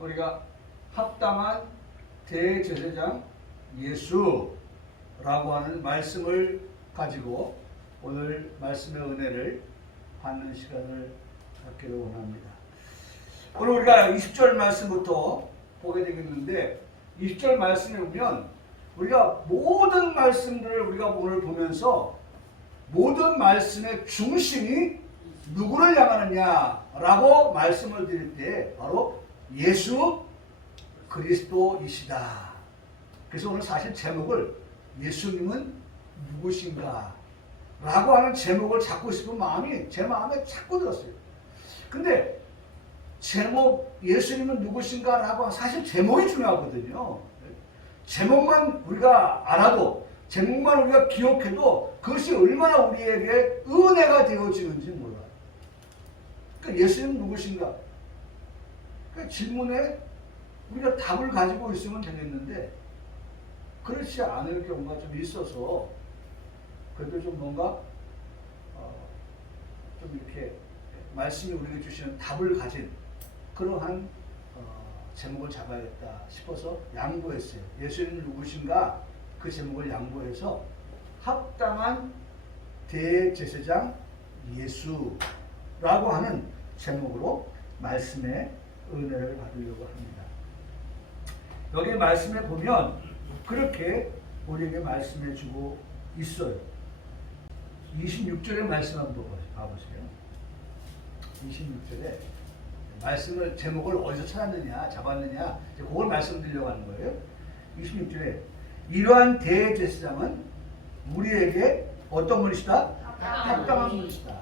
우리가 합당한 대제사장 예수라고 하는 말씀을 가지고 오늘 말씀의 은혜를 받는 시간을 갖기를 원합니다. 오늘 우리가 20절 말씀부터 보게 되겠는데 20절 말씀에 보면 우리가 모든 말씀들을 우리가 오늘 보면서 모든 말씀의 중심이 누구를 향하느냐라고 말씀을 드릴 때 바로 예수 그리스도이시다. 그래서 오늘 사실 제목을 예수님은 누구신가 라고 하는 제목을 잡고 싶은 마음이 제 마음에 자꾸 들었어요. 근데 제목 예수님은 누구신가 라고 사실 제목이 중요하거든요. 제목만 우리가 알아도 제목만 우리가 기억해도 그것이 얼마나 우리에게 은혜가 되어지는지 몰라요. 그러니까 예수님은 누구신가? 그러니까 질문에 우리가 답을 가지고 있으면 되겠는데 그렇지 않을 경우가 좀 있어서 그래도 좀 뭔가 좀 이렇게 말씀이 우리에게 주시는 답을 가진 그러한 제목을 잡아야겠다 싶어서 양보했어요. 예수님은 누구신가? 그 제목을 양보해서 합당한 대제사장 예수라고 하는 제목으로 말씀의 은혜를 받으려고 합니다. 여기 말씀에 보면 그렇게 우리에게 말씀해 주고 있어요. 26절의 말씀 한번 봐보세요. 26절에 말씀을 제목을 어디서 찾았느냐 잡았느냐 그걸 말씀드리려고 하는 거예요. 26절에 이러한 대제사장은 우리에게 어떤 분이시다? 합당한 분이시다.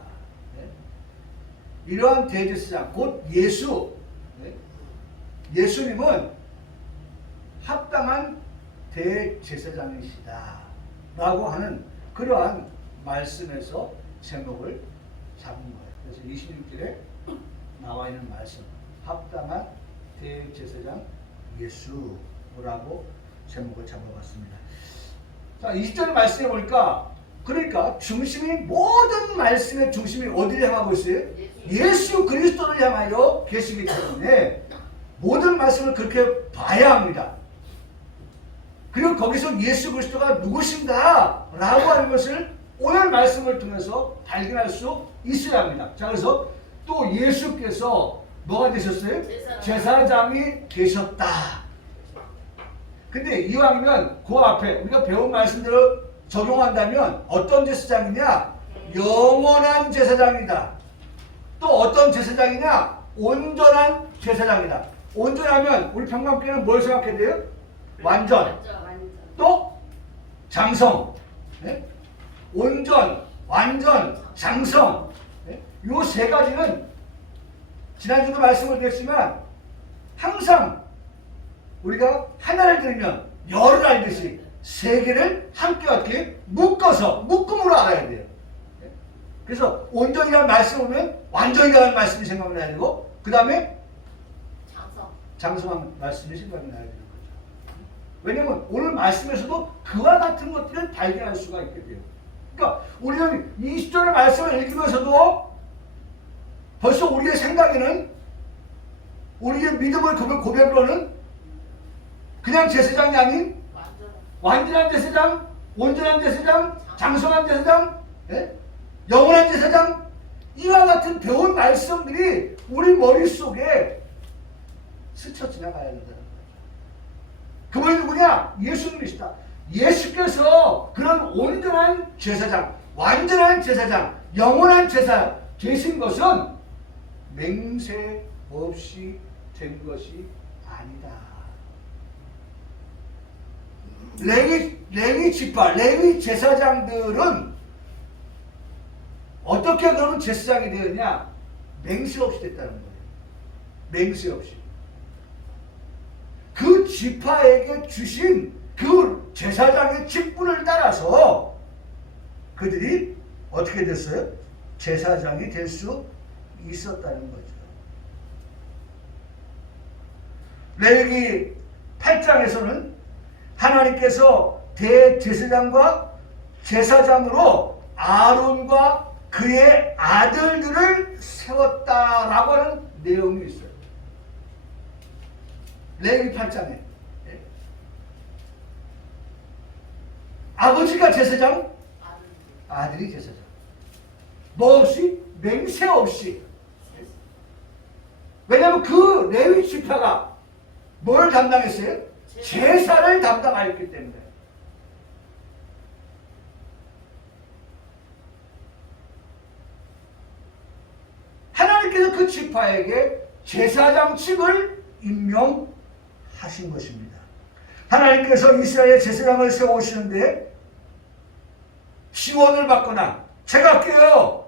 네? 이러한 대제사장 곧 예수 네? 예수님은 합당한 대제사장이시다 라고 하는 그러한 말씀에서 제목을 잡은 거예요. 그래서 26절에 나와 있는 말씀 합당한 대제사장 예수라고 제목을 잡아봤습니다. 자, 20절 말씀해 보니까 그러니까 중심이 모든 말씀의 중심이 어디를 향하고 있어요? 예수 그리스도를 향하여 계시기 때문에 모든 말씀을 그렇게 봐야 합니다. 그리고 거기서 예수 그리스도가 누구신가 라고 하는 것을 오늘 말씀을 통해서 발견할 수 있어야 합니다. 자, 그래서 또 예수께서 뭐가 되셨어요? 제사장이 되셨다. 근데 이왕이면 그 앞에 우리가 배운 말씀대로 적용한다면 어떤 제사장이냐? 영원한 제사장이다. 또 어떤 제사장이냐? 온전한 제사장이다. 온전하면 우리 평범교회는 뭘 생각해야 돼요? 완전. 또 장성. 네? 온전, 완전, 장성. 네? 이 세 가지는 지난주도 말씀을 드렸지만 항상 우리가 하나를 들으면 열을 알듯이 세 개를 함께 어떻게 묶어서 묶음으로 알아야 돼요. 네? 그래서 온전이라는 말씀 오면 완전이라는 말씀이 생각나야 되고 그 다음에 장성한 말씀이 생각나야 되는 거죠. 왜냐하면 오늘 말씀에서도 그와 같은 것들을 발견할 수가 있게 돼요. 그러니까 우리는 20절의 말씀을 읽으면서도 벌써 우리의 생각에는 우리의 믿음을 고백으로는 그냥 제사장이 아닌 완전한 제사장, 온전한 제사장, 장성한 제사장, 예? 영원한 제사장 이와 같은 배운 말씀들이 우리 머릿속에 스쳐 지나가야 된다는 거죠. 그분이 누구냐? 예수님이시다. 예수께서 그런 온전한 제사장, 완전한 제사장, 영원한 제사 되신 것은 맹세 없이 된 것이 아니다. 레위 지파, 레위 제사장들은 어떻게 그러면 제사장이 되었냐? 맹세 없이 됐다는 거예요. 맹세 없이. 그 지파에게 주신 그 제사장의 직분을 따라서 그들이 어떻게 됐어요? 제사장이 될 수 있었다는 거죠. 레위기 8장에서는 하나님께서 대제사장과 제사장으로 아론과 그의 아들들을 세웠다라고 하는 내용이 있어요. 레위 8장에 아버지가 제사장, 아들이 제사장. 뭐 없이? 맹세 없이. 왜냐하면 그 레위 지파가 뭘 담당했어요? 제사를 담당하였기 때문에. 하나님께서 그 지파에게 제사장직을 임명하신 것입니다. 하나님께서 이스라엘 제사장을 세우시는데 지원을 받거나 제각기요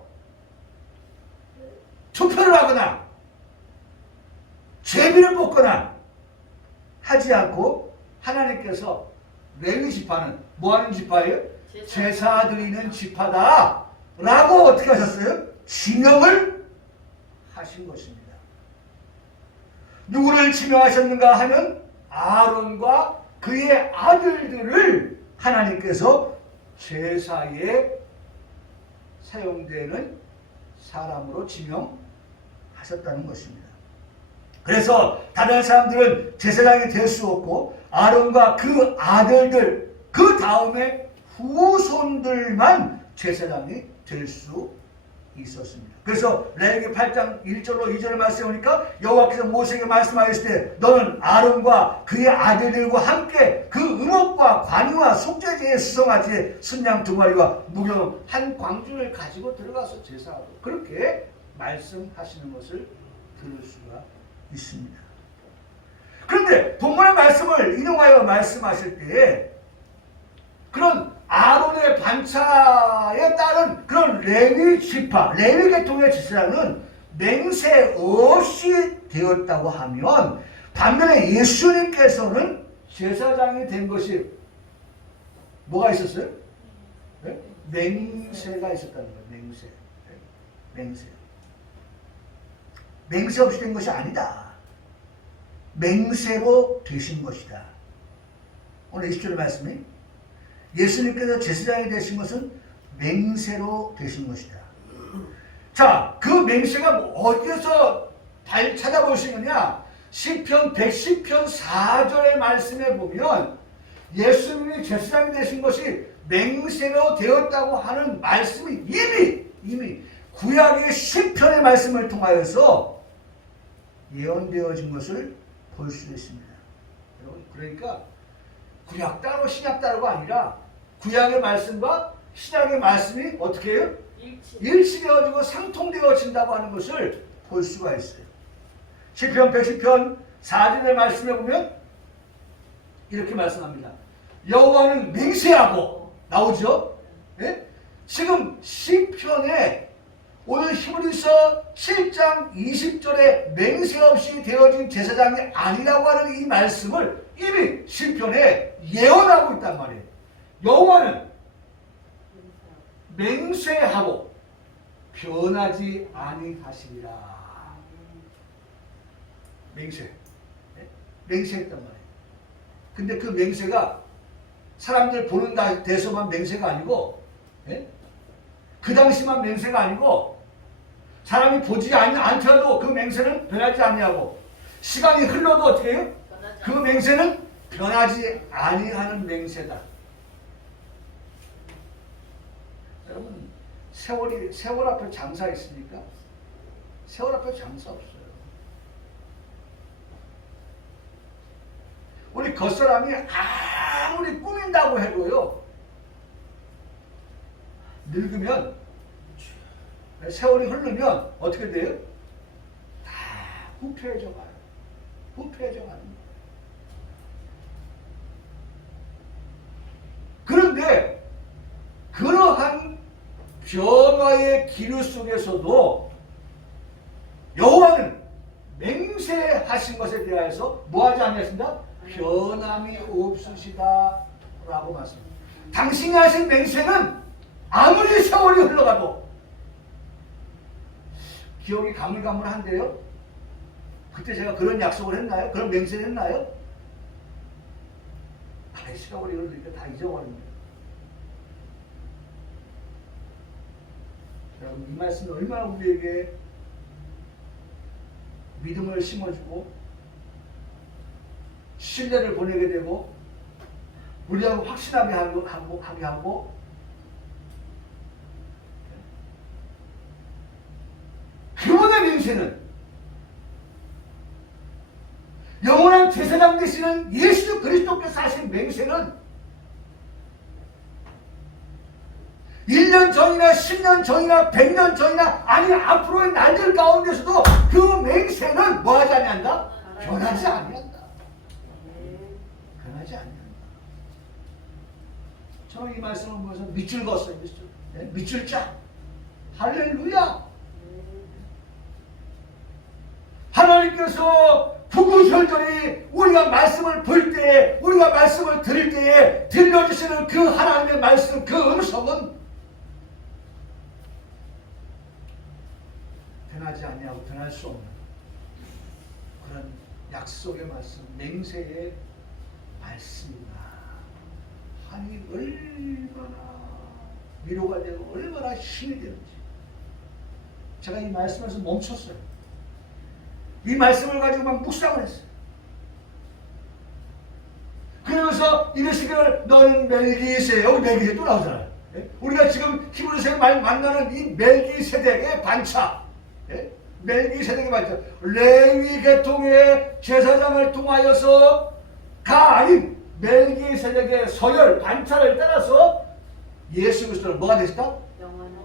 투표를 하거나 제비를 뽑거나 하지 않고 하나님께서 레위 지파는 뭐하는 지파예요? 제사 드리는 지파다 라고 어떻게 하셨어요? 지명을 하신 것입니다. 누구를 지명하셨는가 하면 아론과 그의 아들들을 하나님께서 제사에 사용되는 사람으로 지명하셨다는 것입니다. 그래서 다른 사람들은 제사장이 될 수 없고 아론과 그 아들들 그 다음에 후손들만 제사장이 될 수 있었습니다. 그래서 레위기 8장 1절로 2절을 말씀하니까 여호와께서 모세에게 말씀하셨을 때 너는 아론과 그의 아들들과 함께 그 음옥과 관유와 속죄제에 수송아지의 순양 두 마리와 무경 한 광주를 가지고 들어가서 제사하고 그렇게 말씀하시는 것을 들을 수가 있습니다. 그런데 본문의 말씀을 인용하여 말씀하실 때에 그런 아론의 반차에 따른 그런 레위 지파, 레위 계통의 제사장은 맹세 없이 되었다고 하면 반면에 예수님께서는 제사장이 된 것이 뭐가 있었어요? 네? 맹세가 있었다는 거예요. 맹세. 네? 맹세. 맹세 없이 된 것이 아니다. 맹세로 되신 것이다. 오늘 20절 말씀이 예수님께서 제사장이 되신 것은 맹세로 되신 것이다. 자, 그 맹세가 어디에서 찾아볼 수 있느냐? 시편 110편 4절의 말씀에 보면 예수님이 제사장이 되신 것이 맹세로 되었다고 하는 말씀이 이미 구약의 시편의 말씀을 통하여서 예언되어진 것을 볼 수 있습니다. 여러분, 그러니까 구약 따로 신약 따로가 아니라 구약의 말씀과 신약의 말씀이 어떻게 해요? 일치되어지고 상통되어진다고 하는 것을 볼 수가 있어요. 시편 110편 4절의 말씀에 보면 이렇게 말씀합니다. 여호와는 맹세하고 나오죠? 네? 지금 시편에 오늘 히브리서 7장 20절에 맹세 없이 되어진 제사장이 아니라고 하는 이 말씀을 이미 시편에 예언하고 있단 말이에요. 여호와는 맹세하고 변하지 아니하시리라. 맹세. 네? 맹세했단 말이에요. 근데 그 맹세가 사람들 보는 데서만 맹세가 아니고 네? 그 당시만 맹세가 아니고 사람이 보지 않더라도 그 맹세는 변하지 아니하고 시간이 흘러도 어떻게 해요? 그 맹세는 변하지 아니하는 맹세다. 여러분 세월 앞에 장사 있습니까? 세월 앞에 장사 없어요. 우리 겉사람이 아무리 꾸민다고 해도요 늙으면 세월이 흐르면 어떻게 돼요? 다 후패해져 가요. 후패해져 가는 거예요. 그런데 그러한 변화의 기류 속에서도 여호와는 맹세하신 것에 대하여서 뭐하지 않았습니다? 변함이 없으시다 라고 말씀합니다. 당신이 하신 맹세는 아무리 세월이 흘러가도 기억이 가물가물한데요. 그때 제가 그런 약속을 했나요? 그런 맹세를 했나요? 세월이 흘러니까 다 잊어버립니다. 여러분 이 말씀이 얼마나 우리에게 믿음을 심어주고 신뢰를 보내게 되고 우리하고 확신하게 하고 그분의 맹세는 영원한 제사장 되시는 예수 그리스도께서 하신 맹세는 1년 전이나 10년 전이나 100년 전이나 아니 앞으로의 날들 가운데서도 그 맹세는 뭐하지 아니한다? 변하지 아니한다. 변하지 아니한다. 저는 이 말씀을 보면서 밑줄 그었어요. 밑줄. 네? 밑줄 쫙. 할렐루야. 하나님께서 부구절절히 우리가 말씀을 볼 때에 우리가 말씀을 들을 때에 들려주시는 그 하나님의 말씀 그 음성은 변하지 아니하고 변할 수 없는 그런 약속의 말씀, 맹세의 말씀이다. 하나님 얼마나 위로가 되고 얼마나 힘이 되는지 제가 이 말씀에서 멈췄어요. 이 말씀을 가지고 막 묵상을 했어요. 그러면서 이르시기를 너는 멜기세덱, 여기 멜기세덱 또 나오잖아요. 예? 우리가 지금 히브리서에 만나는 이 멜기세덱의 반차, 예? 멜기세덱의 반차, 레위 계통의 제사장을 통하여서 가 아닌 멜기세덱의 서열 반차를 따라서 예수 그리스도를 뭐가 되셨다?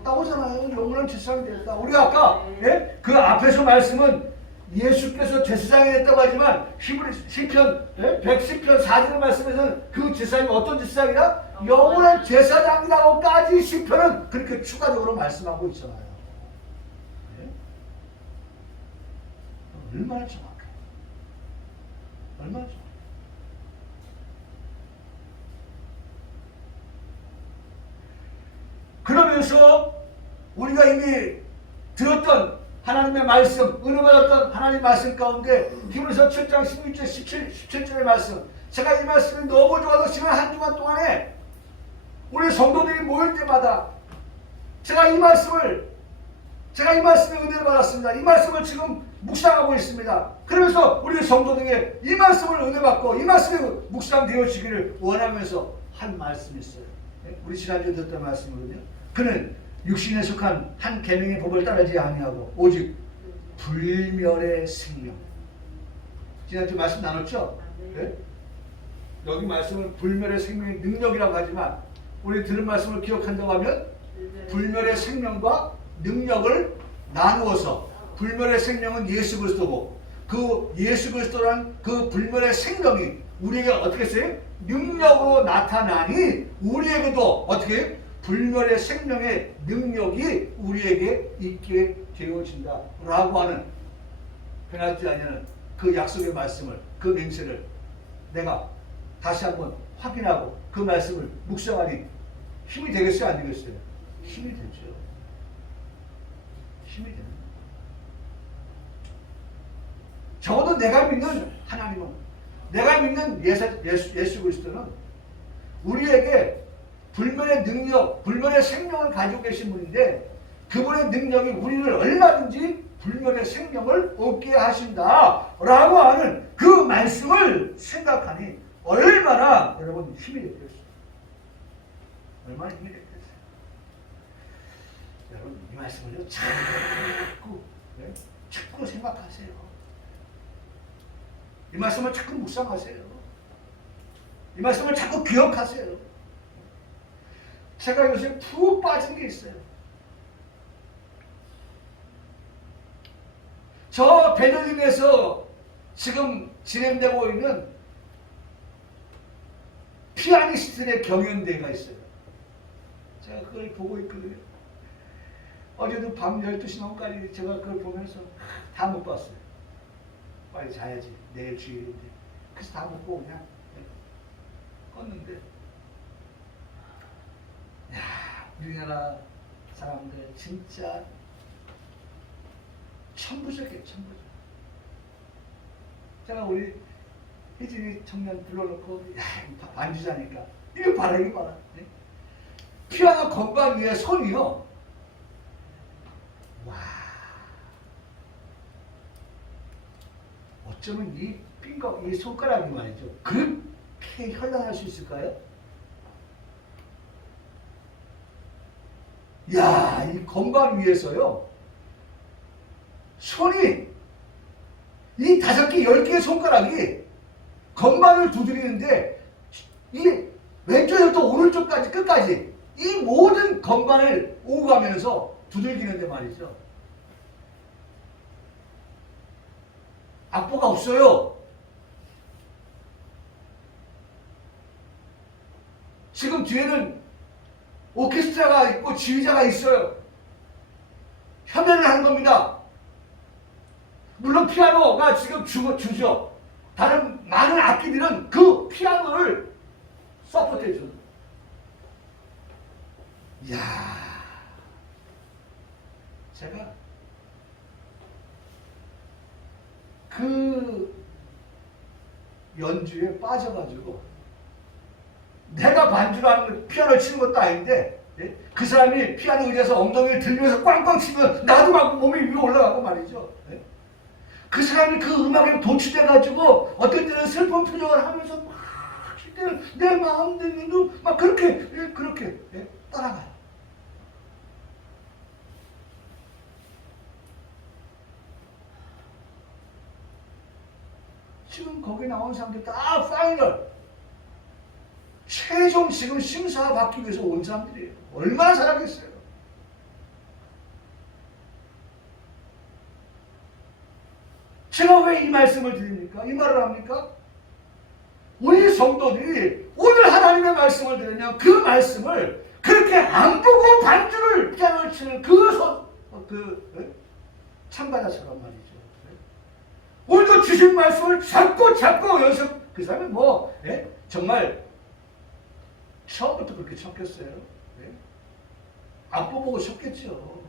나오잖아요. 영원한 제사장이 됐다. 우리가 아까 예? 그 앞에서 말씀은 예수께서 제사장이 됐다고 하지만 시편 110편 4절의 말씀에서는 그 제사장이 어떤 제사장이다? 영원한 제사장이라고까지 시편은 그렇게 추가적으로 말씀하고 있잖아요. 네? 얼마나 정확해. 얼마나 정확해. 그러면서 우리가 이미 들었던 하나님의 말씀, 은혜 받았던 하나님의 말씀 가운데 히브리서 7장 16절, 17절의 말씀, 제가 이 말씀이 너무 좋아서 지난 한 주간 동안에 우리 성도들이 모일 때마다 제가 이 말씀에 은혜를 받았습니다. 이 말씀을 지금 묵상하고 있습니다. 그러면서 우리 성도들에게 이 말씀을 은혜 받고 이 말씀이 묵상되어지기를 원하면서 한 말씀이 있어요. 우리 지난주에 듣던 말씀이거든요. 그는 육신에 속한 한 계명의 법을 따르지 아니하고 오직 불멸의 생명. 지난주 말씀 나눴죠? 네? 여기 말씀은 불멸의 생명의 능력이라고 하지만 우리 들은 말씀을 기억한다고 하면 불멸의 생명과 능력을 나누어서 불멸의 생명은 예수 그리스도고 그 예수 그리스도란 그 불멸의 생명이 우리에게 어떻게 했어요? 능력으로 나타나니 우리에게도 어떻게 불멸의 생명의 능력이 우리에게 있게 되어진다 라고 하는 변하지 않는 그 약속의 말씀을, 그 맹세를 내가 다시 한번 확인하고 그 말씀을 묵상하니 힘이 되겠어요? 안 되겠어요? 힘이 되죠. 힘이 됩니다. 적어도 내가 믿는 하나님은, 내가 믿는 예수 그리스도는 우리에게 불멸의 능력, 불멸의 생명을 가지고 계신 분인데 그분의 능력이 우리를 얼마든지 불멸의 생명을 얻게 하신다 라고 하는 그 말씀을 생각하니 얼마나 여러분 힘이 됐겠어요. 얼마나 힘이 됐겠어요. 여러분 이 말씀을요 자꾸 생각하세요. 이 말씀을 자꾸 묵상하세요. 이 말씀을 자꾸 기억하세요. 제가 요새 푹 빠진 게 있어요. 저 베를린에서 지금 진행되고 있는 피아니스트의 경연대회가 있어요. 제가 그걸 보고 있거든요. 어제도 밤 12시 넘게까지 제가 그걸 보면서 다 못 봤어요. 빨리 자야지. 내일 주일인데. 그래서 다 못 보고 그냥 껐는데 야, 우리나라 사람들 진짜 천부적이에요, 천부적. 제가 우리 혜진이 청년 불러놓고 야, 반주자니까 이거 봐라, 이거 봐라. 네? 피아노 건반 위에 손이요. 와. 어쩌면 이 핑거, 이 손가락이 말이죠. 그렇게 현란할 수 있을까요? 야, 이 건반 위에서요. 손이 이 5개, 10개의 손가락이 건반을 두드리는데 이 왼쪽부터 오른쪽까지 끝까지 이 모든 건반을 오고 가면서 두들기는데 말이죠. 악보가 없어요. 지금 뒤에는 오케스트라가 있고 지휘자가 있어요. 협연을 하는 겁니다. 물론 피아노가 지금 주죠. 다른 많은 악기들은 그 피아노를 서포트해 줍니다. 이야, 제가 그 연주에 빠져가지고 내가 반주하는 피아노 치는 것도 아닌데 그 사람이 피아노 의자에서 엉덩이를 들면서 꽝꽝 치면 나도 막 몸이 위로 올라가고 말이죠. 그 사람이 그 음악에 도취돼가지고 어떤 때는 슬픈 표정을 하면서 막 칠 때는 내 마음대로 막 그렇게 따라가요. 지금 거기 나온 사람들 다 파이널 최종 지금 심사 받기 위해서 온 사람들이에요. 얼마나 잘하겠어요. 제가 왜 이 말씀을 드립니까? 이 말을 합니까? 우리 성도들이 오늘 하나님의 말씀을 들으면 그 말씀을 그렇게 안 보고 반주를 피아노를 치는 참가자처럼 말이죠. 오늘도 주신 말씀을 잡고 연습. 그 사람은 정말 처음부터 그렇게 쳤겠어요. 악보 보고 쳤겠죠.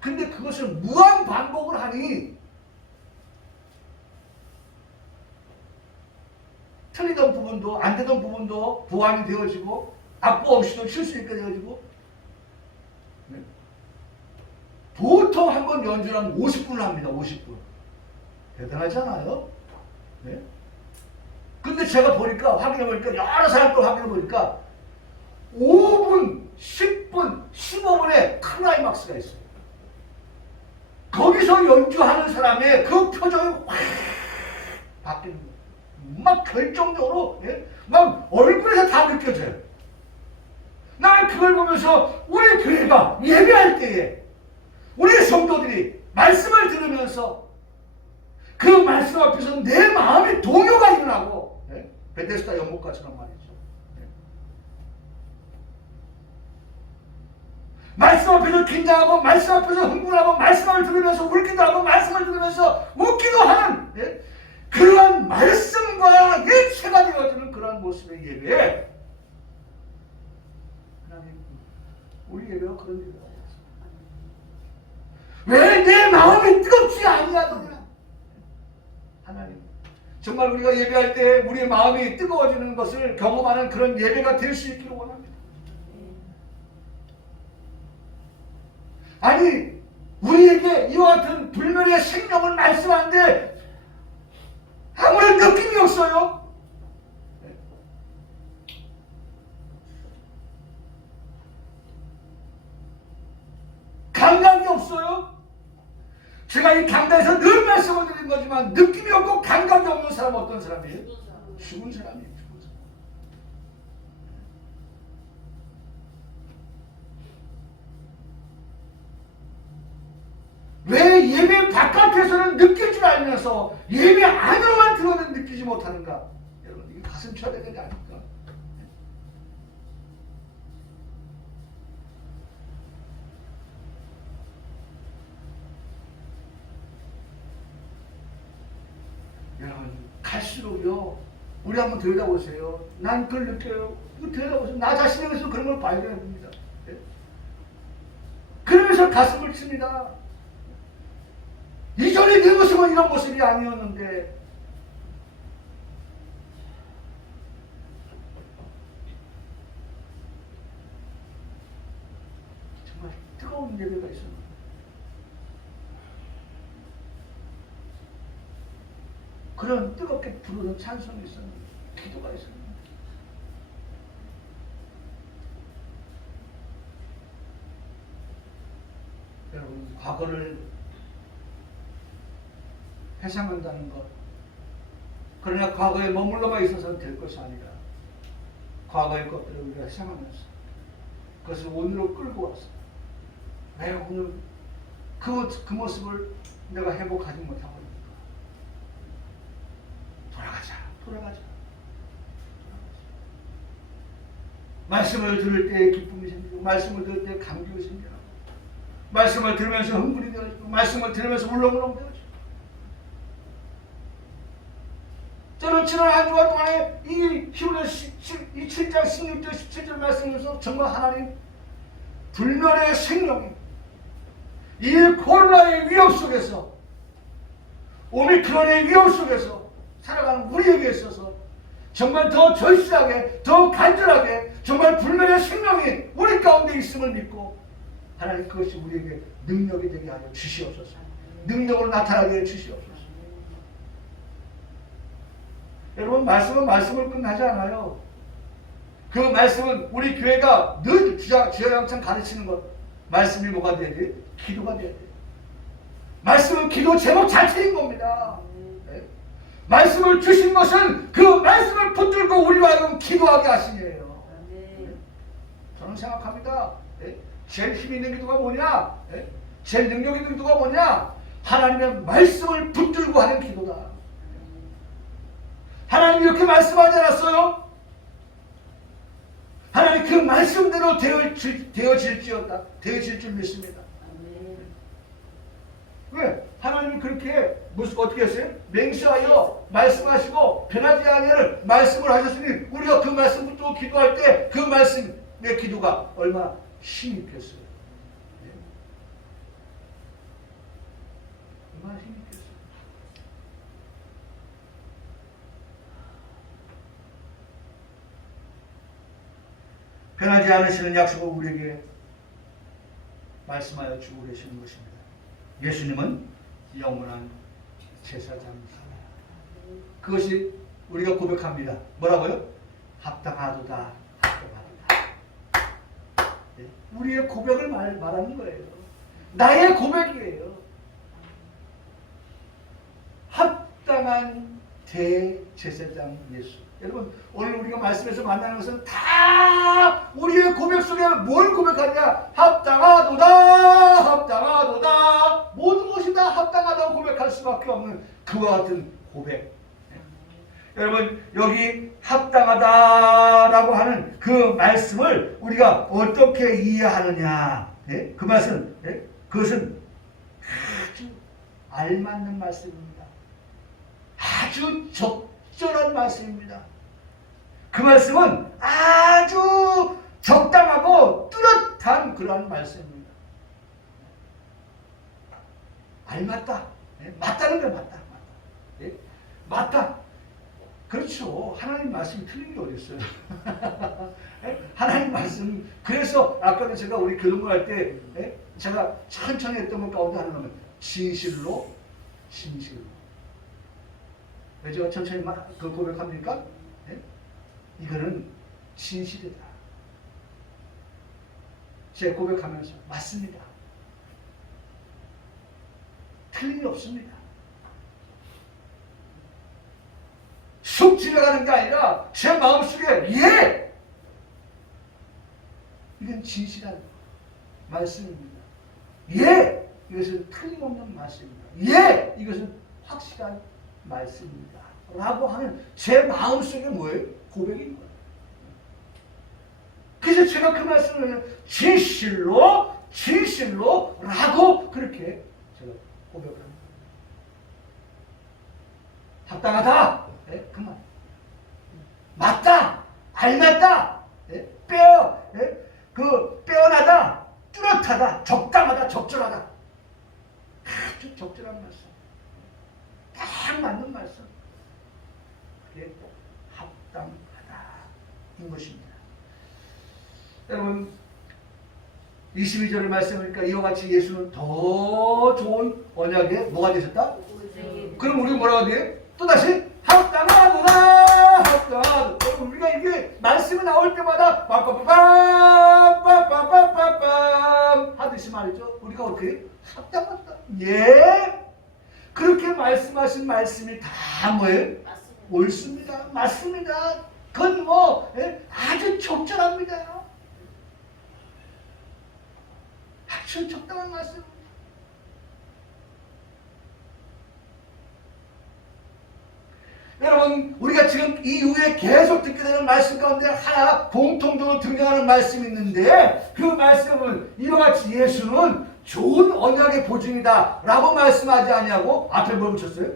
근데 그것을 무한 반복을 하니 틀리던 부분도 안 되던 부분도 보완이 되어지고 악보 없이도 칠 수 있게 되어지고 보통 한 번 연주를 하면 50분을 합니다. 50분. 대단하지 않아요? 네? 근데 제가 보니까 확인해보니까 여러 사람 또 확인해보니까 5분, 10분, 15분의 클라이막스가 있어요. 거기서 연주하는 사람의 그 표정이 확 바뀌는 거예요. 막 결정적으로 막 얼굴에서 다 느껴져요. 난 그걸 보면서 우리 교회가 예배할 때에 우리 성도들이 말씀을 들으면서 그 말씀 앞에서 내 마음의 동요가 일어나고 베데스다 연못가처럼 말이죠. 말씀 앞에서 긴장하고 말씀 앞에서 흥분하고 말씀을 들으면서 울기도 하고 말씀을 들으면서 웃기도 하는 그러한 말씀과 일체가 되어지는 그러한 모습의 예배에 하나님 우리 예배가 그런 예배가 되었습니다. 왜 내 마음이 뜨겁지 아니하더냐. 하나님 정말 우리가 예배할 때 우리의 마음이 뜨거워지는 것을 경험하는 그런 예배가 될 수 있기를 원합니다. 아니 우리에게 이와 같은 불멸의 생명을 말씀하는데 아무런 느낌이 없어요. 감각이 없어요. 제가 이 강단에서 늘 말씀을 드린 거지만 느낌이 없고 감각이 없는 사람은 어떤 사람이에요? 죽은 사람이에요. 왜 예배 바깥에서는 느낄 줄 알면서 예배 안으로만 들어는 느끼지 못하는가? 여러분 이게 가슴 쳐야 되는 게 아닙니까? 여러분 갈수록요 우리 한번 들여다보세요. 난 그걸 느껴요. 이거 들여다보세요. 나 자신에게서 그런 걸 발견해봅니다. 그러면서 가슴을 칩니다. 이전에 내 모습은 이런 모습이 아니었는데 정말 뜨거운 예배가 있었는데 그런 뜨겁게 부르는 찬송이 있었는데, 기도가 있었는데. 여러분, 과거를 회상한다는 것, 그러나 과거에 머물러만 있어서는 될 것이 아니라 과거의 것들을 우리가 회상하면서 그것을 오늘로 끌고 와서 왜 오늘 그 모습을 내가 회복하지 못하고 있는가. 돌아가자. 말씀을 들을 때 기쁨이 생기고, 말씀을 들을 때 감격이 생겨나고, 말씀을 들으면서 흥분이 되어지고, 말씀을 들으면서 울렁울렁 되어지고. 저는 지난 한 주간 동안에 이 히브리서 7장 16절 17절 말씀에서 정말 하나님 불멸의 생명이 이 코로나의 위험 속에서, 오미크론의 위험 속에서 살아가는 우리에게 있어서 정말 더 절실하게, 더 간절하게 정말 불멸의 생명이 우리 가운데 있음을 믿고, 하나님 그것이 우리에게 능력이 되게 하여 주시옵소서. 능력으로 나타나게 해 주시옵소서. 여러분, 말씀은 말씀을 끝나지 않아요. 그 말씀은 우리 교회가 늘 주야장창 가르치는 것, 말씀이 뭐가 돼야 돼? 기도가 돼야 돼. 말씀은 기도 제목 자체인 겁니다. 네? 말씀을 주신 것은 그 말씀을 붙들고 우리와 하여금 기도하게 하시니에요. 네? 저는 생각합니다. 네? 제일 힘 있는 기도가 뭐냐? 네? 제일 능력 있는 기도가 뭐냐? 하나님의 말씀을 붙들고 하는 기도다. 하나님이 이렇게 말씀하지 않았어요? 하나님 그 말씀대로 되어질 줄 믿습니다. 왜? 하나님이 그렇게 어떻게 했어요? 맹세하여 말씀하시고 변하지 아니할 말씀을 하셨으니 우리가 그 말씀 붙들고 기도할 때 그 말씀의 기도가 얼마나 힘이 있겠어요? 네? 얼마나 힘이 있겠어요? 변하지 않으시는 약속을 우리에게 말씀하여 주고 계시는 것입니다. 예수님은 영원한 제사장이십니다. 그것이 우리가 고백합니다. 뭐라고요? 합당하도다. 네? 우리의 고백을 말하는 거예요. 나의 고백이에요. 합당한 대제사장 예수. 여러분, 오늘 우리가 말씀에서 만나는 것은 다 우리의 고백 속에 뭘 고백하냐? 합당하도다. 모든 것이 다 합당하다고 고백할 수밖에 없는 그와 같은 고백. 여러분, 여기 합당하다라고 하는 그 말씀을 우리가 어떻게 이해하느냐? 네? 그 말씀, 네? 그것은 아주 알맞는 말씀입니다. 아주 적절한 말씀입니다. 그 말씀은 아주 적당하고 뚜렷한 그러한 말씀입니다. 알맞다. 네? 맞다는 게 맞다. 네? 맞다. 그렇죠. 하나님 말씀이 틀린 게 어디 있어요? 하나님 말씀. 그래서 아까도 제가 우리 교동을 할 때 제가 천천히 했던 것 가운데 하나는 진실로. 왜 제가 천천히 그 고백합니까? 이거는 진실이다. 제 고백하면서 맞습니다. 틀림이 없습니다. 쑥 지나가는 게 아니라 제 마음속에 예! 이건 진실한 말씀입니다. 예! 이것은 틀림없는 말씀입니다. 예! 이것은 확실한 말씀입니다. 라고 하는 제 마음속에 뭐예요? 고백인 거예요. 그래서 제가 그 말씀을 진실로 라고 그렇게 제가 고백을 합니다. 합당하다. 네? 그 말. 맞다. 알맞다. 네? 빼어나다. 뚜렷하다. 적당하다. 적절하다. 아주 적절한 말씀. 딱 맞는 말씀. 그게 합당하다. 인 것입니다. 여러분, 22절의 말씀이니까 이와 같이 예수는 더 좋은 언약에 뭐가 되셨다? 그럼 우리가 뭐라고 돼요? 또다시 합당하구나. 합당하구나. 우리가 이게 말씀이 나올 때마다 빠빠빠빰 하듯이 말이죠. 우리가 어떻게 합당하다. 예. 그렇게 말씀하신 말씀이 다 뭐예요? 옳습니다. 맞습니다. 그건 뭐 아주 적절합니다. 아주 적당한 말씀. 여러분, 우리가 지금 이후에 계속 듣게 되는 말씀 가운데 하나 공통적으로 등장하는 말씀이 있는데, 그 말씀은 이와 같이 예수는 좋은 언약의 보증이다 라고 말씀하지 아니하고 앞에 뭘 붙였어요?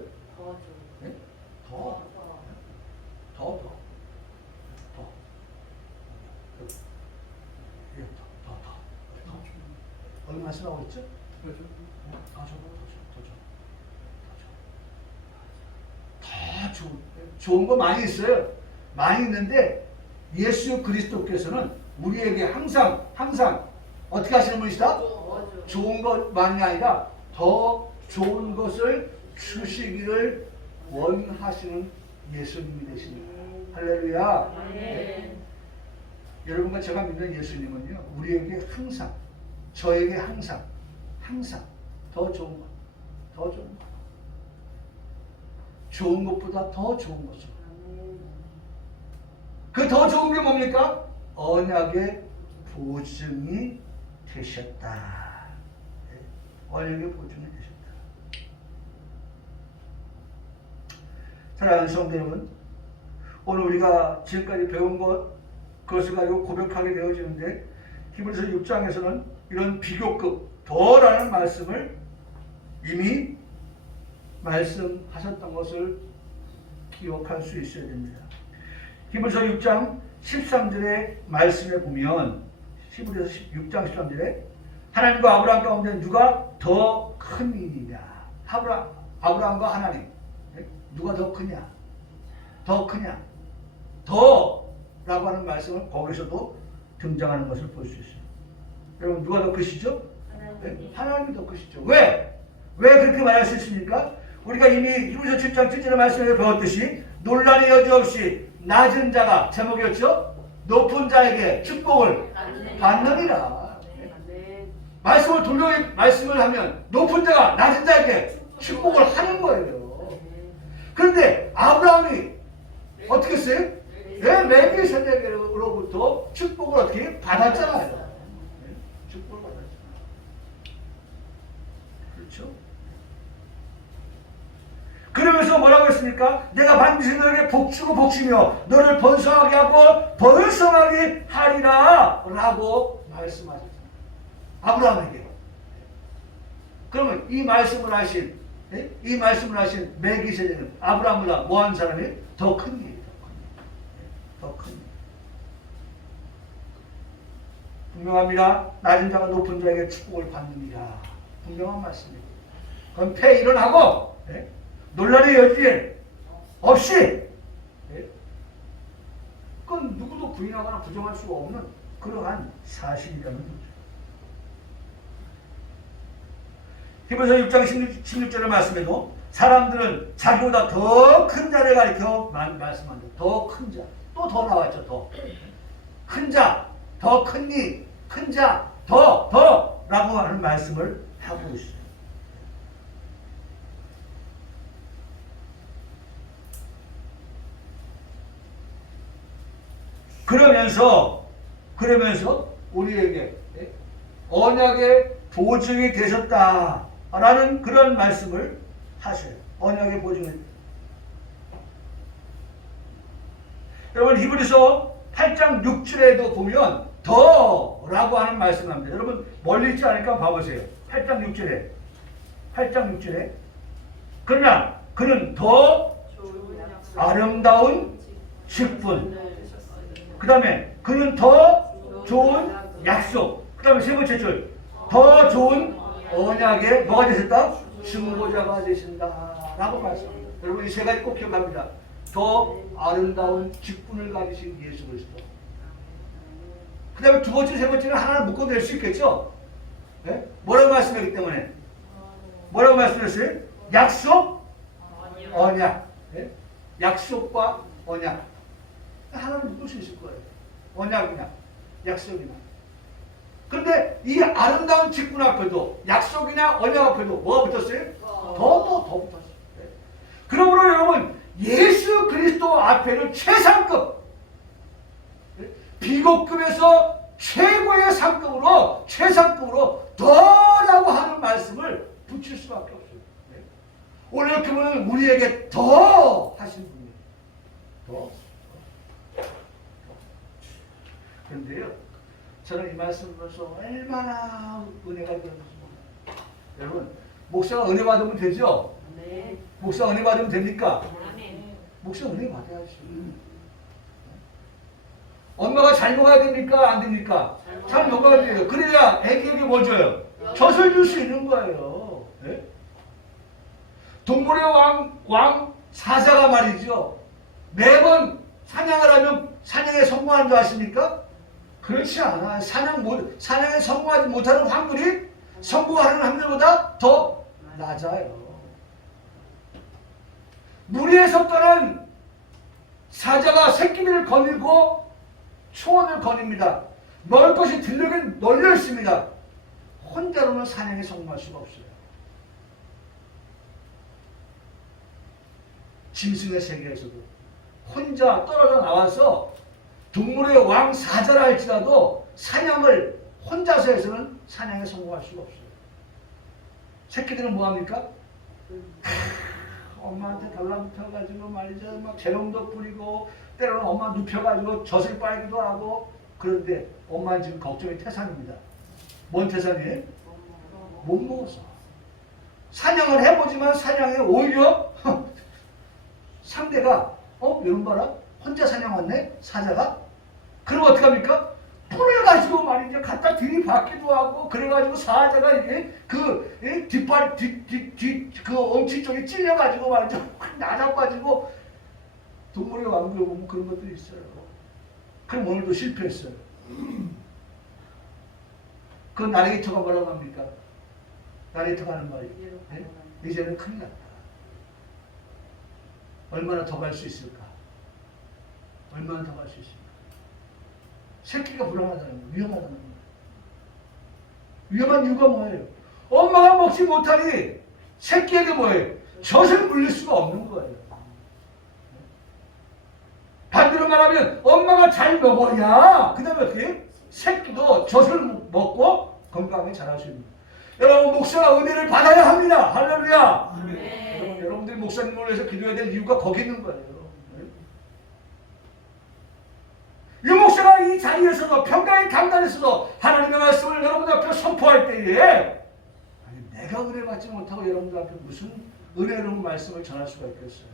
네? 더. 어디 말씀하고 있죠? 더 좋은 거 많이 있어요. 많이 있는데 예수 그리스도께서는 우리에게 항상 어떻게 하시는 분이시다? 좋은 것만이 아니라 더 좋은 것을 주시기를 원하시는 예수님이 되십니다. 할렐루야. 네. 여러분과 제가 믿는 예수님은요, 우리에게 항상, 저에게 항상 더 좋은 것, 좋은 것보다 더 좋은 것을. 그 더 좋은 게 뭡니까? 언약의 보증이 되셨다. 언약의 보증이 되셨다. 사랑하는 성도 여러분, 오늘 우리가 지금까지 배운 그것을 가지고 고백하게 되어지는데, 히브리서 6장에서는 이런 비교급 더라는 말씀을 이미 말씀하셨던 것을 기억할 수 있어야 됩니다. 히브리서 6장 13절의 말씀에 보면, 히브리서 6장 13절에 하나님과 아브라함 가운데 누가 더 큰 이냐? 아브라함과 하나님 누가 더 크냐? 더 라고 하는 말씀을 거기서도 등장하는 것을 볼 수 있어요. 여러분, 누가 더 크시죠? 하나님이 더 크시죠. 왜 그렇게 말할 수 있습니까? 우리가 이미 히브리서 7장 7절의 말씀을 배웠듯이 논란의 여지 없이 낮은 자가, 제목이었죠? 높은 자에게 축복을 받느니라. 말씀을 돌려 말씀을 하면 높은 자가 낮은 자에게 축복을 하는 거예요. 그런데 아브라함이 어떻게 했어요? 멜기세덱으로부터 축복을 어떻게 받았잖아요. 축복을 받았잖아요. 그렇죠? 그러면서 뭐라고 했습니까? 내가 반드시 너에게 복주고 복주며 너를 번성하게 하고 번성하게 하리라 라고 말씀하셨습니다. 아브라함에게. 그러면 이 말씀을 하신 멜기세덱은 아브라함보다 뭐한 사람이? 더 큰 일. 더 큰 일. 분명합니다. 낮은 자가 높은 자에게 축복을 받느니라. 분명한 말씀입니다. 그럼 일어나고 논란의 여지 없이, 그건 누구도 부인하거나 부정할 수가 없는 그러한 사실이라는 거죠. 히브리서 6장 16절의 말씀에도 사람들은 자기보다 더 큰 자를 가리켜 말씀한다. 더 큰 자. 또 더 나왔죠. 더. 큰 자, 더 큰 이, 큰 자, 라고 하는 말씀을 하고 있어요. 그러면서 우리에게 언약의 보증이 되셨다라는 그런 말씀을 하셔요. 언약의 보증이. 여러분, 히브리서 8장 6절에도 보면 더라고 하는 말씀을 합니다. 여러분, 멀리 있지 않을까 봐보세요. 8장 6절에 그러나 그는 더 아름다운 직분, 그 다음에 그는 더 좋은 약속, 그 다음에 세 번째 줄, 더 좋은 언약에 뭐가 되셨다? 증거자가 되신다 라고 말씀합니다. 여러분, 이 세 가지 꼭 기억합니다. 더 아름다운 직분을 가지신 예수 그리스도. 그 다음에 두 번째, 세 번째는 하나를 묶어낼 수 있겠죠? 네? 뭐라고 말씀했기 때문에? 뭐라고 말씀했어요? 약속, 언약. 예? 약속과 언약. 하나는 묶을 수 있을 거예요. 언약이나 약속이나. 그런데 이 아름다운 직분 앞에도 약속이나 언약 앞에도 뭐가 붙었어요? 더 붙었어요. 예? 그러므로 여러분 예수 그리스도 앞에는 최상급, 예? 비고급에서 최고의 상급으로 최상급으로 더라고 하는 말씀을 붙일 수밖에 없어요. 예? 오늘 그분은 우리에게 더 하신 분이에요. 더. 그런데요, 저는 이 말씀을 보면서 얼마나 은혜가 되는지 몰라요. 여러분, 목사가 은혜 받으면 되죠? 네. 목사 은혜 받으면 됩니까? 아멘. 목사 은혜 받아야지. 엄마가 잘 먹어야 됩니까? 안 됩니까? 잘 먹어야 돼요. 그래야 애기에게 뭐 줘요? 젖을 줄 수 있는 거예요. 네? 동물의 왕 사자가 말이죠. 매번 사냥을 하면 사냥에 성공하는 줄 아십니까? 그렇지 않아요. 사냥에 성공하지 못하는 확률이 성공하는 확률보다 더 낮아요. 무리에서 떠난 사자가 새끼를 거닐고 초원을 거닙니다. 먹을 것이 들려긴 널려 있습니다. 혼자로는 사냥에 성공할 수가 없어요. 짐승의 세계에서도 혼자 떨어져 나와서 동물의 왕 사자라 할지라도 사냥을 혼자서 해서는 사냥에 성공할 수가 없어요. 새끼들은 뭐합니까? 엄마한테 달라붙어가지고 말이죠. 막 재롱도 부리고 때로는 엄마 눕혀가지고 젖을 빨기도 하고. 그런데 엄마는 지금 걱정이 태산입니다. 뭔 태산이에요? 못 먹어서. 사냥을 해보지만 사냥에 오히려 상대가 이런 봐라. 혼자 사냥 왔네? 사자가? 그럼 어떡합니까? 뿔을 가지고 말이죠. 갖다 들이받기도 하고, 그래가지고 사자가 이게 뒷발, 그 엄치 쪽에 찔려가지고 말이죠. 나자빠지고, 동물의 왕국에 보면 그런 것들이 있어요. 그럼 오늘도 실패했어요. 그 나레이터가 뭐라고 합니까? 나레이터가 하는 말이, 네? 이제는 큰일 났다. 얼마나 더 갈 수 있을까? 얼마나 더 갈 수 있을까? 새끼가 불안하다는 거예요. 위험하다는 거예요. 위험한 이유가 뭐예요? 엄마가 먹지 못하니 새끼에게 뭐예요? 젖을 물릴 수가 없는 거예요. 반대로 말하면 엄마가 잘 먹어야 그 다음에 어떻게 새끼도 젖을 먹고 건강하게 자랄 수 있는 거예요. 여러분 목사가 은혜를 받아야 합니다. 할렐루야. 네. 여러분들이 목사님을 위해서 기도해야 될 이유가 거기 있는 거예요. 이 목사가 이 자리에서도 평강의 강단에서도 하나님의 말씀을 여러분 앞에 선포할 때에 아니, 내가 은혜 받지 못하고 여러분들 앞에 무슨 은혜로운 말씀을 전할 수가 있겠어요.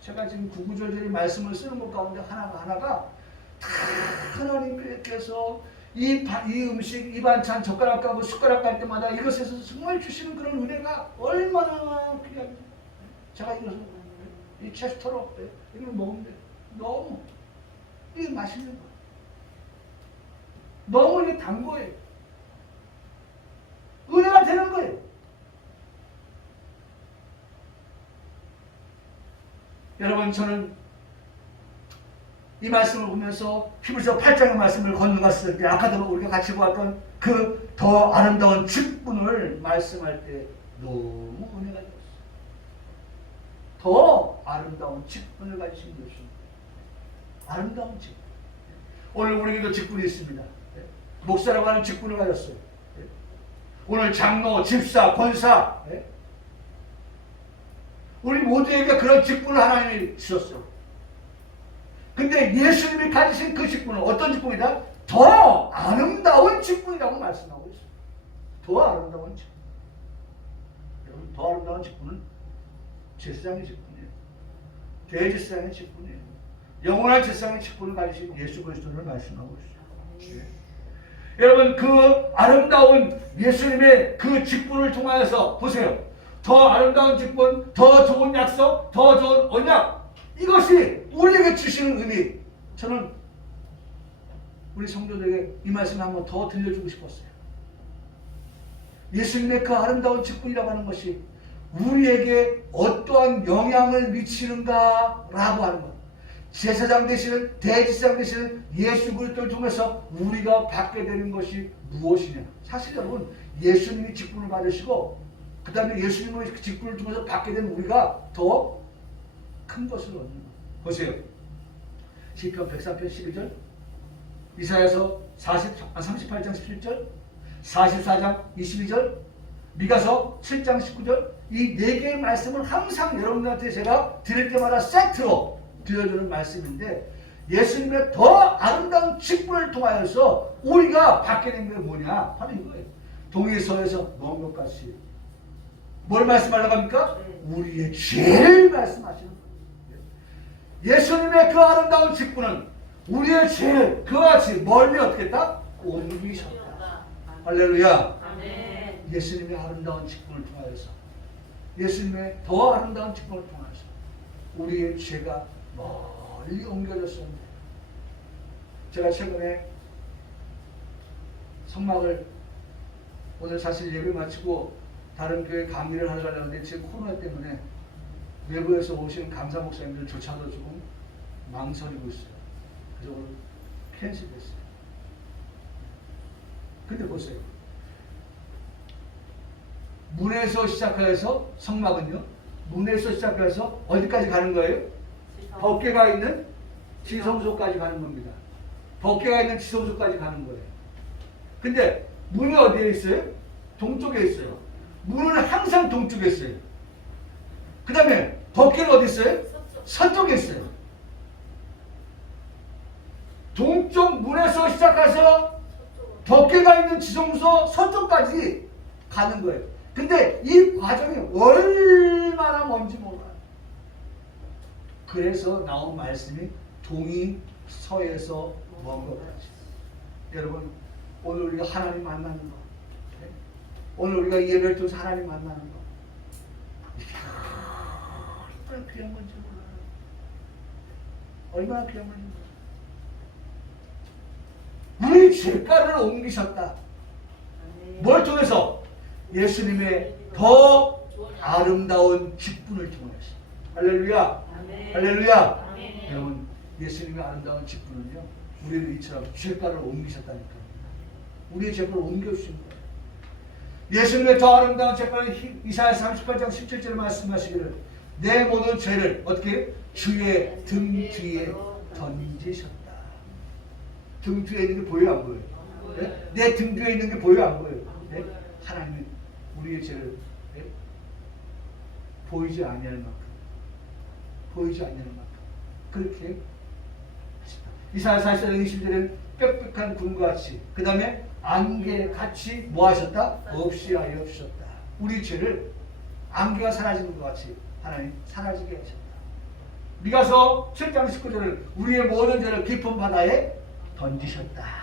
제가 지금 구구절절히 말씀을 쓰는 것 가운데 하나가 다 하나님께서 이 음식, 이 반찬, 젓가락 가고 숟가락 갈 때마다 이것에서 정말 주시는 그런 은혜가 얼마나 귀합니다. 제가 이것을 이 체스터로 이걸 먹는데 너무 이게 맛있는 거예요. 너무 이게 단 거예요. 은혜가 되는 거예요. 여러분 저는 이 말씀을 보면서 히브리서 8장의 말씀을 건너갔을 때 아까도 우리가 같이 보았던 그 더 아름다운 직분을 말씀할 때 너무 은혜가 되었어요. 더 아름다운 직분을 가지신 것입니다. 아름다운 직분. 오늘 우리에게도 직분이 있습니다. 목사라고 하는 직분을 가졌어요. 오늘 장로, 집사, 권사 우리 모두에게 그런 직분을 하나님이 주셨어요. 근데 예수님이 가지신 그 직분은 어떤 직분이다? 더 아름다운 직분이라고 말씀하고 있어요. 더 아름다운 직분. 여러분, 더 아름다운 직분은 제사장의 직분이에요. 대제사장의 직분이에요. 영원한 제사장의 직분을 가지신 예수 그리스도를 말씀하고 있어요. 네. 여러분 그 아름다운 예수님의 그 직분을 통하여서 보세요. 더 아름다운 직분, 더 좋은 약속, 더 좋은 언약 이것이 우리에게 주시는 의미. 저는 우리 성도들에게 이 말씀을 한번 더 들려주고 싶었어요. 예수님의 그 아름다운 직분이라고 하는 것이 우리에게 어떠한 영향을 미치는가라고 하는 것. 제사장 되시는 대제사장 되시는 예수 그리스도를 통해서 우리가 받게 되는 것이 무엇이냐. 사실 여러분 예수님이 직분을 받으시고 그 다음에 예수님의 직분을 통해서 받게 된 우리가 더 큰 것을 얻는 것. 보세요. 시편 103편 12절, 이사야서 38장 17절, 44장 22절, 미가서 7장 19절, 이 네 개의 말씀을 항상 여러분들한테 제가 드릴 때마다 세트로 들려주는 말씀인데, 예수님의 더 아름다운 직분을 통하여서 우리가 받게 된 게 뭐냐? 바로 이거예요. 동에서에서 먼 것 같이 뭘 말씀하려고 합니까? 우리의 죄를 말씀하시는 거예요. 예수님의 그 아름다운 직분은 우리의 죄를 그와 같이 멀리 어떻게 했다? 옮기셨다. 할렐루야. 아멘. 예수님의 아름다운 직분을 통하여서, 예수님의 더 아름다운 직분을 통하여서 우리의 죄가 멀리 옮겨졌습니다. 제가 최근에 성막을 오늘 사실 예배 마치고 다른 교회 강의를 하려고 하는데 지금 코로나 때문에 외부에서 오신 강사 목사님들조차도 조금 망설이고 있어요. 그래서 오늘 캔슬됐어요. 근데 보세요. 문에서 시작해서 성막은요, 문에서 시작해서 어디까지 가는 거예요? 법궤가 있는 지성소까지 가는 겁니다. 법궤가 있는 지성소까지 가는 거예요. 근데 문이 어디에 있어요? 동쪽에 있어요. 문은 항상 동쪽에 있어요. 그 다음에 법궤는 어디 있어요? 서쪽에 있어요. 동쪽 문에서 시작해서 법궤가 있는 지성소 서쪽까지 가는 거예요. 근데 이 과정이 얼마나 먼지 몰라요. 그래서 나온 말씀이 동이 서에서 먼 것 같이. 여러분 오늘 우리가 하나님 만나는 거, 오늘 우리가 예배를 통해서 하나님 만나는 거, 얼마나 귀한 건지 몰라요. 얼마나 귀한 건지 몰라요. 우리 죄가를 옮기셨다. 뭘 통해서? 예수님의 더 아름다운 직분을 통해서. 할렐루야. 아멘. 할렐루야. 아멘. 여러분 예수님의 아름다운 직분은요, 우리를 이처럼 죄가를 옮기셨다니까요. 우리의 죄를 옮겨주신 거예요. 예수님의 더 아름다운 죄가는 이사야 38장 17절에 말씀하시기를 내 모든 죄를 어떻게? 주의 등 뒤에 던지셨다. 등 뒤에 있는 게 보여요, 안 보여요? 네? 내 등 뒤에 있는 게 보여요, 안 보여요? 네? 하나님은 우리의 죄를, 네? 보이지 아니하는 만큼, 보이지 않는 만큼 그렇게 하셨다. 이사야 44장 20절에는 빽빽한 구름과 같이, 그 다음에 안개같이 뭐 하셨다? 없이 하여 주셨다. 우리 죄를 안개가 사라지는 것 같이 하나님 사라지게 하셨다. 미가서 7장 19절은 우리의 모든 죄를 깊은 바다에 던지셨다.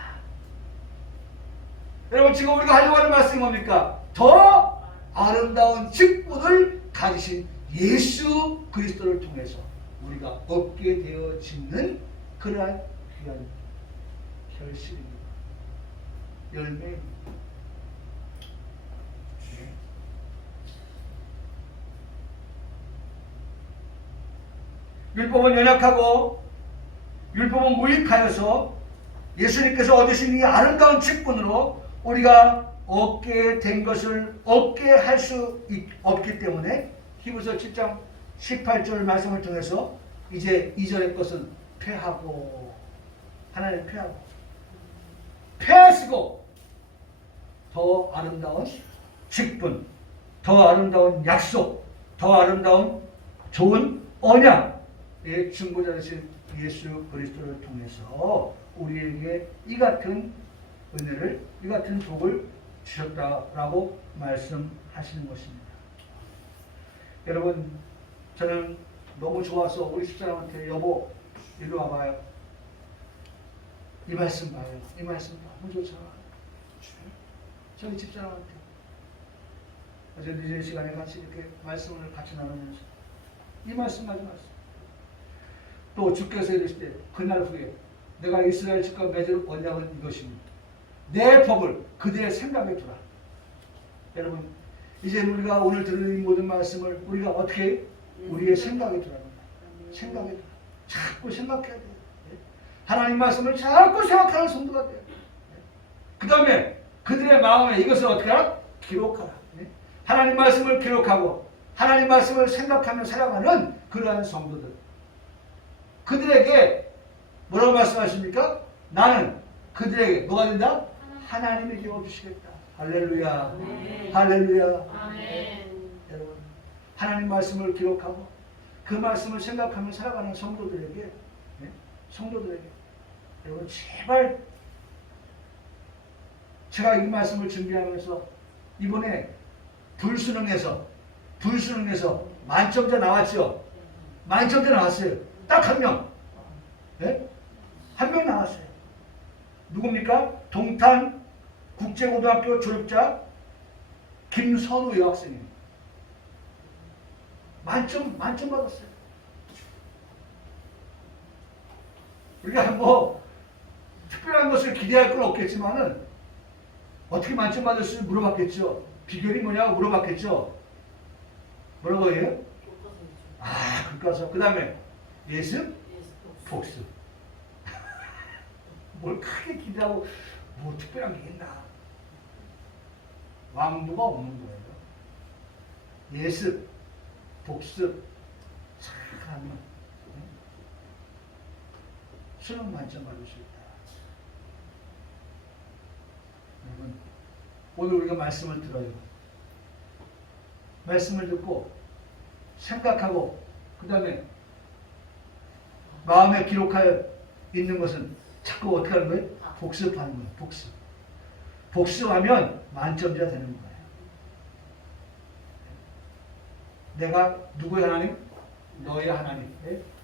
여러분 지금 우리가 하려고 하는 말씀이 뭡니까? 더 아름다운 직분을 가지신 예수 그리스도를 통해서 우리가 얻게 되어지는 그러한 귀한 결실입니다. 열매입니다. 네. 율법은 연약하고 율법은 무익하여서 예수님께서 얻으신 이 아름다운 직분으로 우리가 얻게 된 것을 얻게 할 수 없기 때문에 히브리서 7장 18절 말씀을 통해서 이제 이전의 것은 폐하고, 하나님 폐하고 폐하시고 더 아름다운 직분, 더 아름다운 약속, 더 아름다운 좋은 언약의 중보자 되신 예수 그리스도를 통해서 우리에게 이 같은 은혜를, 이 같은 복을 주셨다라고 말씀하시는 것입니다. 여러분 저는 너무 좋아서 우리 집사람한테 여보 이리 와봐요. 이 말씀 봐요. 이 말씀 너무 좋잖아. 저희 집사람한테 어제 늦은 시간에 같이 이렇게 말씀을 같이 나누면서 이 말씀하지 마세요. 또 주께서 이르실 때 그날 후에 내가 이스라엘 집과 맺을 언약은 이것입니다. 내 법을 그들의 생각에 두라. 여러분 이제 우리가 오늘 들은 이 모든 말씀을 우리가 어떻게 우리의 생각에 들어가는 거야. 생각에 들어. 자꾸 생각해야 돼. 하나님 말씀을 자꾸 생각하는 성도가 돼요. 그 다음에 그들의 마음에 이것을 어떻게 하라? 기록하라. 하나님 말씀을 기록하고 하나님 말씀을 생각하며 살아가는 그러한 성도들. 그들에게 뭐라고 말씀하십니까? 나는 그들에게 뭐가 된다? 하나님이 되어주시겠다. 할렐루야. 아멘. 할렐루야. 아멘. 여러분, 하나님 말씀을 기록하고 그 말씀을 생각하며 살아가는 성도들에게, 성도들에게 여러분 제발 제가 이 말씀을 준비하면서 이번에 불수능에서 만점자 나왔죠. 만점자 나왔어요. 딱 한 명. 한 명 나왔어요. 누굽니까? 동탄 국제고등학교 졸업자 김선우 여학생입니다. 만점 받았어요. 우리가 뭐 특별한 것을 기대할 건 없겠지만은 어떻게 만점 받았을지 물어봤겠죠. 비결이 뭐냐고 물어봤겠죠. 뭐라고 해요? 교과서. 그 다음에 예습, 복습. 뭘 크게 기대하고 뭐 특별한 게 있나? 왕도가 없는 거예요. 예습, 복습 잘 하면 수능 만점 받을 수 있다. 여러분, 오늘 우리가 말씀을 들어요. 말씀을 듣고 생각하고 그 다음에 마음에 기록하여 있는 것은 자꾸 어떻게 하는 거예요? 복습하는 거예요. 복습. 복습하면 만점자 되는 거예요. 내가 누구의 하나님? 너의 하나님.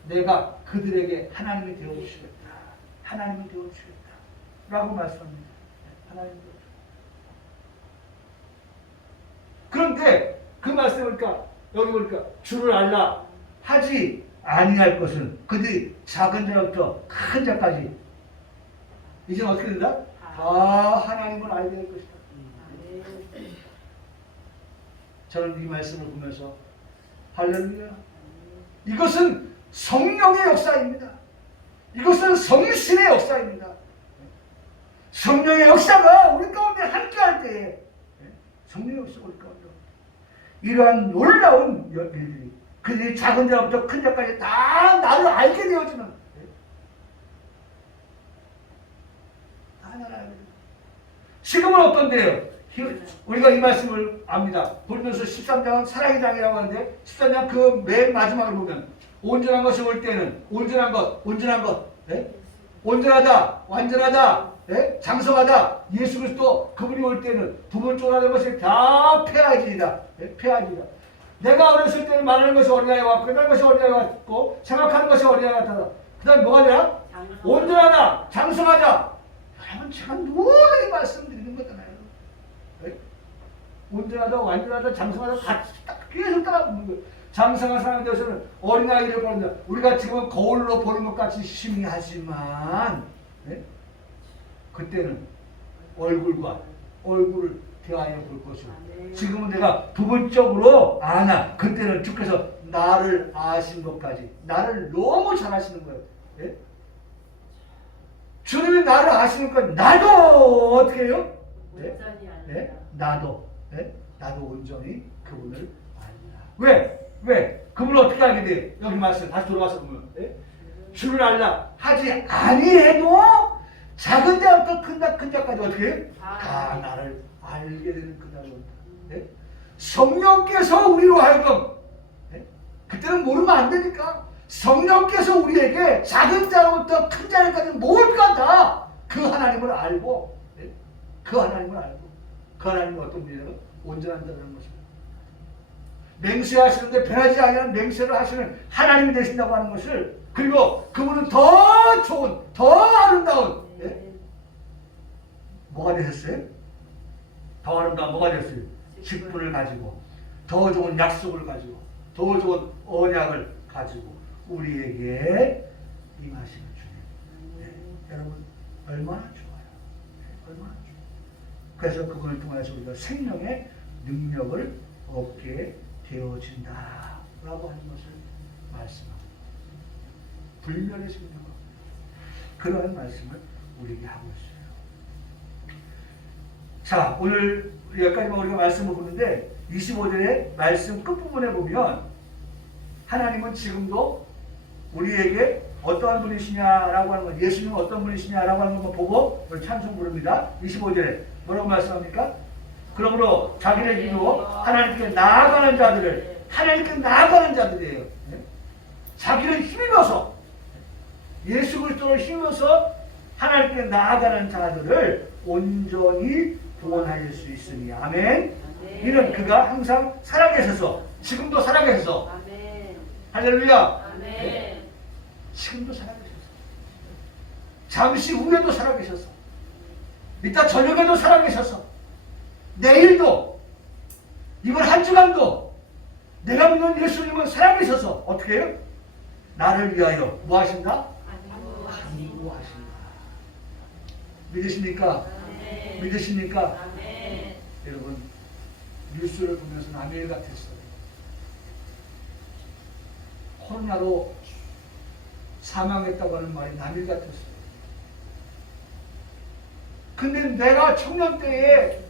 내가 그들에게 하나님이 되어주시겠다. 하나님이 되어주시겠다. 라고 말씀합니다. 하나님이 되어주시겠다. 그런데 그 말씀을 보니까 여기 보니까 주를 알라 하지 아니할 것은 그들이 작은 자부터 큰 자까지 이제는 어떻게 된다? 다 하나님을 알게 될 것이다. 저는 이 말씀을 보면서 할렐루야. 이것은 성령의 역사입니다. 이것은 성신의 역사입니다. 성령의 역사가 우리 가운데 함께할 때에 성령의 역사가 우리 가운데 이러한 놀라운 일들이 그들이 작은 자부터 큰 자까지 다 나를 알게 되어지는 다 나를 알게 되어지는 지금은 어떤데요? 우리가 이 말씀을 압니다. 고린도서 13장은 사랑의 장이라고 하는데 13장 그 맨 마지막을 보면 온전한 것이 올 때는 온전한 것 온전하다 완전하다 장성하다 예수 그리스도 그분이 올 때는 부분 쫄아낸 것이 다 폐하지이다. 폐하지이다. 내가 어렸을 때는 말하는 것이 어린아이 같고 끝날 것이 어린아이 같고 생각하는 것이 어린아이 같다. 그 다음에 뭐가 되나? 온전하다 장성하다. 여러분 제가 늘 말씀드리는 거잖아요. 온전하다 완전하다 장성하다 같이 계속 따라붙는 거예요. 장성한 사람에 대해서는 어린아이를 보는다. 우리가 지금은 거울로 보는 것 같이 희미하지만 그때는 얼굴을 대하여 볼 것이고 지금은 내가 부분적으로 아나 그때는 주께서 나를 아신 것까지 나를 너무 잘 아시는 거예요. 주님이 나를 아시는 것까지 나도 어떻게 해요? 나도 온전히 그분을 알라. 왜? 그분을 어떻게 알게 돼요? 여기 말씀 다시 돌아가서 보면 주를 알라 하지 아니해도 작은 자부터 큰 자까지 어떻게 해요? 다 나를 알게 되는 그날이 온다. 성령께서 우리로 하여금 그때는 모르면 안 되니까 성령께서 우리에게 작은 자부터 큰 자까지 모두가 다 그 하나님을 알고 그 하나님은 어떤 분이냐면 온전한 자라는 것입니다. 맹세하시는데 변하지 아니하는 맹세를 하시는 하나님이 되신다고 하는 것을 그리고 그분은 더 좋은 더 아름다운 뭐가 되셨어요? 더 아름다운 뭐가 되셨어요? 직분을 가지고 더 좋은 약속을 가지고 더 좋은 언약을 가지고 우리에게 임하시는 주님. 여러분 얼마나 좋아요. 얼마나 좋아요. 그래서 그분을 통해서 우리가 생명의 능력을 얻게 되어진다 라고 하는 것을 말씀합니다. 불멸의 생명을 그러한 말씀을 우리에게 하고 있어요. 자, 오늘 여기까지만 우리가 말씀을 보는데 25절의 말씀 끝부분에 보면 하나님은 지금도 우리에게 어떠한 분이시냐라고 하는 것, 예수님은 어떤 분이시냐라고 하는 것만 보고 찬송 부릅니다. 25절에 뭐라고 말씀합니까? 그러므로 자기네 기도 하나님께 나아가는 자들을, 하나님께 나아가는 자들이에요. 자기를 힘입어서, 예수 그리스도를 힘입어서 하나님께 나아가는 자들을 온전히 구원할 수 있으니. 아멘. 이는 그가 항상 살아계셔서, 지금도 살아계셔서, 아멘. 할렐루야. 아멘. 지금도 살아계셔서, 잠시 후에도 살아계셔서, 이따 저녁에도 살아계셔서, 내일도, 이번 한 주간도 내가 믿는 예수님은 살아계셔서 어떻게 해요? 나를 위하여 뭐 하신다? 간구하신다. 믿으십니까? 아멘. 믿으십니까? 아멘. 여러분, 뉴스를 보면서 남일 같았어요. 코로나로 사망했다고 하는 말이 남일 같았어요. 근데 내가 청년 때에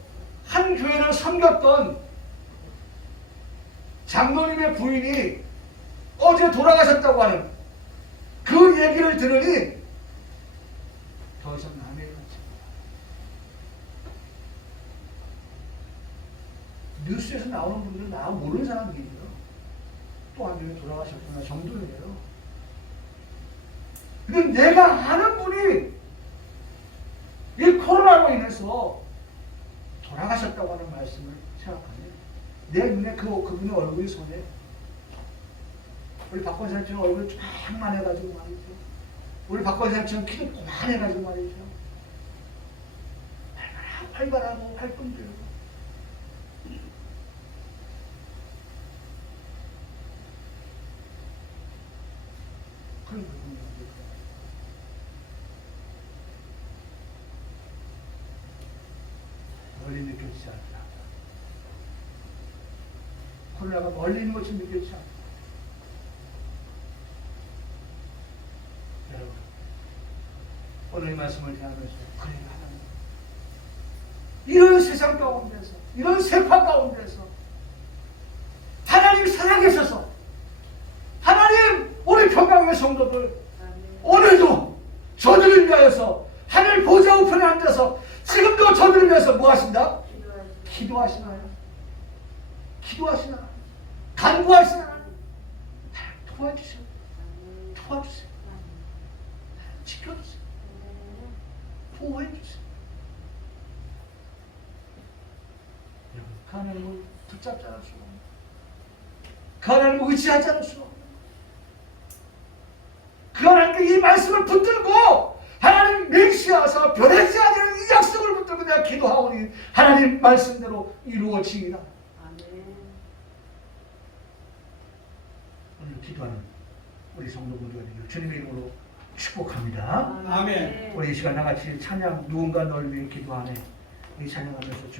한 교회를 섬겼던 장로님의 부인이 어제 돌아가셨다고 하는 그 얘기를 들으니 더 이상 남의 같지 않아요. 뉴스에서 나오는 분들은 나 모르는 사람들이에요. 또 한 명이 돌아가셨구나 정도예요. 근데 내가 아는 분이 이 코로나로 인해서 돌아가셨다고 하는 말씀을 생각하면 내 눈에 그분의 얼굴이 선해. 우리 박권사님처럼 얼굴이 쫙만 해가지고 말이죠. 우리 박권사님처럼 키도 고만해가지고 말이죠. 활발하고 활동적이고. 그런 부분이 멀리 느껴지지 않다. 코로나가 멀리 있는 것처럼 느껴지지 않다. 여러분, 오늘 이 말씀을 대하면서 그래 하나님, 이런 세상 가운데서, 이런 세파 가운데서 하나님 살아계셔서 하나님 우리 평강의 성도들 오늘도 저들을 위하여서 하늘 보좌 우편에 앉아서 지금도 저들을 위해서 뭐 하신다? 기도하시나요? 기도하시나? 간구하시나? 도와주세요. 도와주세요. 지켜주세요. 보호해주세요. 여러분, 그 하나님을 붙잡지 않을 수가 없는, 그 하나님을 의지하지 않을 수가 없는, 그 하나님께 이 말씀을 붙들고 하나님 맹시하사 변하지 않는 이 약속을 붙들고 내가 기도하오니 하나님 말씀대로 이루어지리라. 오늘 기도하는 우리 성도분들과 되기를 주님의 이름으로 축복합니다. 아멘. 우리 이 시간 나같이 찬양 누군가 널 위해 기도하네 이 찬양하면서